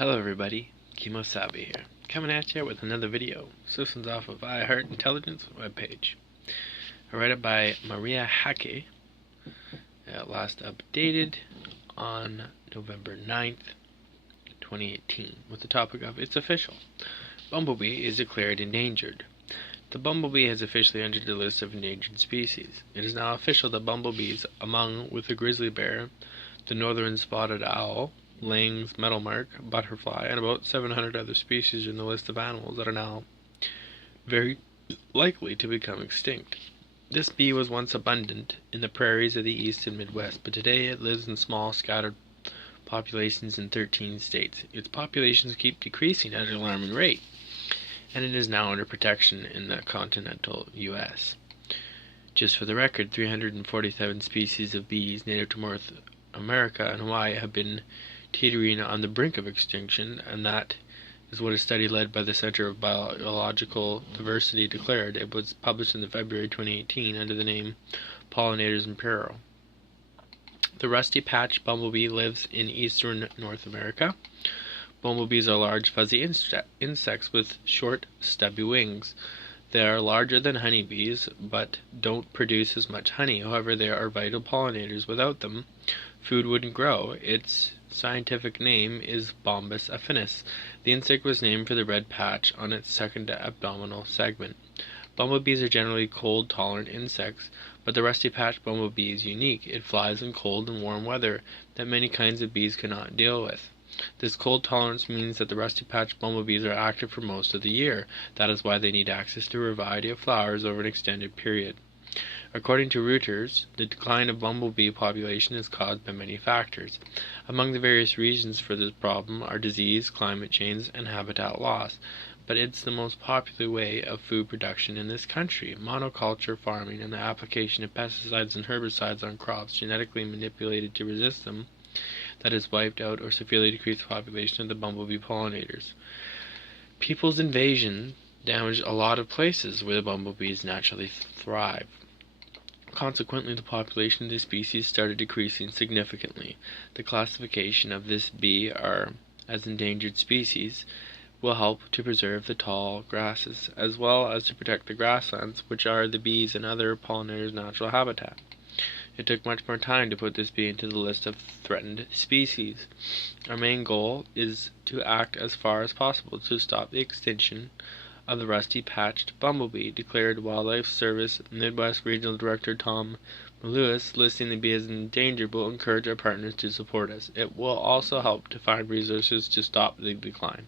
Hello everybody, Kemo Sabi here, coming at you with another video. This one's off of iheartintellingence webpage. I read it by Maria Hakki, last updated on November 9th, 2018, with the topic of It's Official. Bumblebee is declared endangered. The bumblebee has officially entered the list of endangered species. It is now official that bumblebees, among with the grizzly bear, the northern spotted owl, Lang's metalmark, butterfly, and about 700 other species in the list of animals that are now very likely to become extinct. This bee was once abundant in the prairies of the East and Midwest, but today it lives in small, scattered populations in 13 states. Its populations keep decreasing at an alarming rate, and it is now under protection in the continental U.S. Just for the record, 347 species of bees native to North America and Hawaii have been teetering on the brink of extinction, and that is what a study led by the Center of Biological Diversity declared. It was published in February 2018 under the name Pollinators in Peril. The rusty-patched bumblebee lives in eastern North America. Bumblebees are large, fuzzy insects with short, stubby wings. They are larger than honeybees, but don't produce as much honey. However, they are vital pollinators. Without them, food wouldn't grow. Its scientific name is Bombus affinis. The insect was named for the red patch on its second abdominal segment. Bumblebees are generally cold-tolerant insects, but the rusty-patched bumblebee is unique. It flies in cold and warm weather that many kinds of bees cannot deal with. This cold tolerance means that the rusty-patched bumblebees are active for most of the year. That is why they need access to a variety of flowers over an extended period. According to Reuters, the decline of bumblebee population is caused by many factors. Among the various reasons for this problem are disease, climate change, and habitat loss. But it's the most popular way of food production in this country. Monoculture farming and the application of pesticides and herbicides on crops genetically manipulated to resist them that has wiped out or severely decreased the population of the bumblebee pollinators. People's invasion damaged a lot of places where the bumblebees naturally thrive. Consequently, the population of this species started decreasing significantly. The classification of this bee as endangered species will help to preserve the tall grasses, as well as to protect the grasslands, which are the bees and other pollinators' natural habitat. It took much more time to put this bee into the list of threatened species. Our main goal is to act as far as possible to stop the extinction of the rusty-patched bumblebee, declared Wildlife Service Midwest Regional Director Tom Lewis. Listing the bee as endangered will encourage our partners to support us. It will also help to find resources to stop the decline.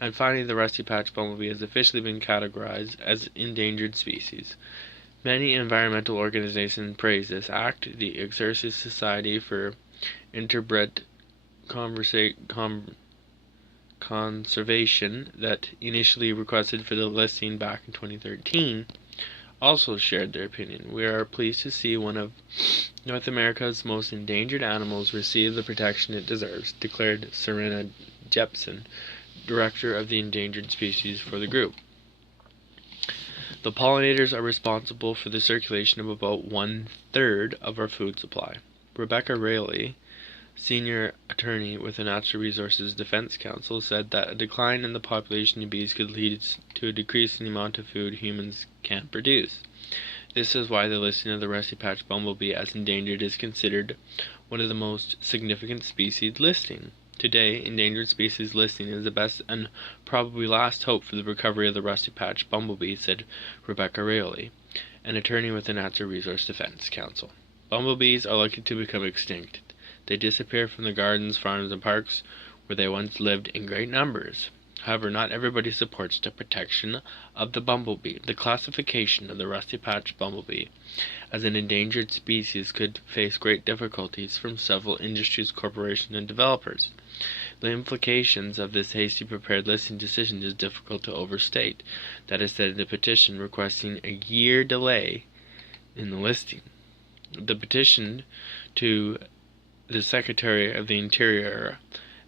And finally, the rusty-patched bumblebee has officially been categorized as endangered species. Many environmental organizations praise this act. The Exercise Society for Interbred Conservation, that initially requested for the listing back in 2013, also shared their opinion. We are pleased to see one of North America's most endangered animals receive the protection it deserves, declared Serena Jepson, director of the endangered species for the group. The pollinators are responsible for the circulation of about 1/3 of our food supply. Rebecca Raley, senior attorney with the Natural Resources Defense Council, said that a decline in the population of bees could lead to a decrease in the amount of food humans can produce. This is why the listing of the rusty-patched bumblebee as endangered is considered one of the most significant species listing. Today, endangered species listing is the best and probably last hope for the recovery of the rusty-patched bumblebee, said Rebecca Raley, an attorney with the Natural Resource Defense Council. Bumblebees are likely to become extinct. They disappear from the gardens, farms, and parks where they once lived in great numbers. However, not everybody supports the protection of the bumblebee. The classification of the rusty-patched bumblebee as an endangered species could face great difficulties from several industries, corporations, and developers. The implications of this hasty prepared listing decision is difficult to overstate. That is said in the petition requesting a year delay in the listing. The petition to the Secretary of the Interior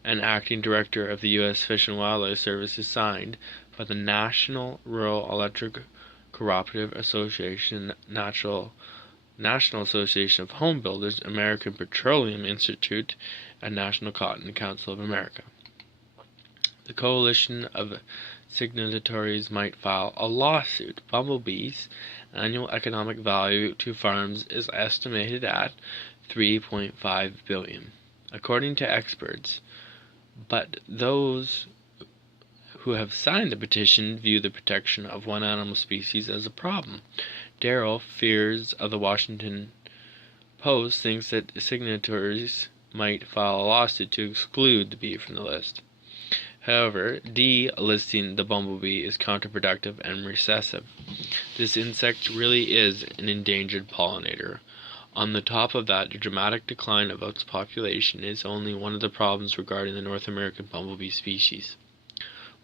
and Acting Director of the U.S. Fish and Wildlife Service is signed by the National Rural Electric Cooperative Association, National Association of Home Builders, American Petroleum Institute, and National Cotton Council of America. The coalition of signatories might file a lawsuit. Bumblebee's annual economic value to farms is estimated at $3.5 billion, according to experts. But those who have signed the petition view the protection of one animal species as a problem. Darrell Fears of the Washington Post thinks that signatories might file a lawsuit to exclude the bee from the list. However, delisting the bumblebee is counterproductive and recessive. This insect really is an endangered pollinator. On the top of that, the dramatic decline of its population is only one of the problems regarding the North American bumblebee species.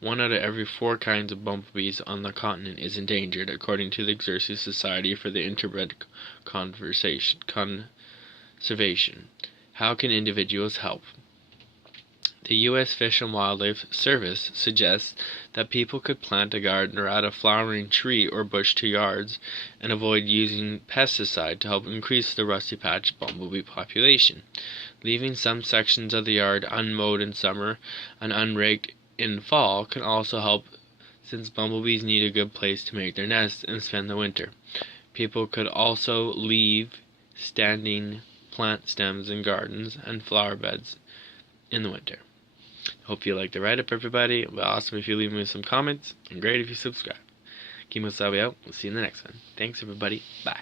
1 out of every 4 kinds of bumblebees on the continent is endangered, according to the Exercise Society for the Interbred Conservation. How can individuals help? The U.S. Fish and Wildlife Service suggests that people could plant a garden or add a flowering tree or bush to yards and avoid using pesticide to help increase the rusty patch bumblebee population. Leaving some sections of the yard unmowed in summer and unraked in fall can also help, since bumblebees need a good place to make their nests and spend the winter. People could also leave standing plant stems in gardens and flower beds in the winter. Hope you liked the write-up, everybody. It would be awesome if you leave me some comments, and great if you subscribe. Kemo, Sabi out. We'll see you in the next one. Thanks, everybody. Bye.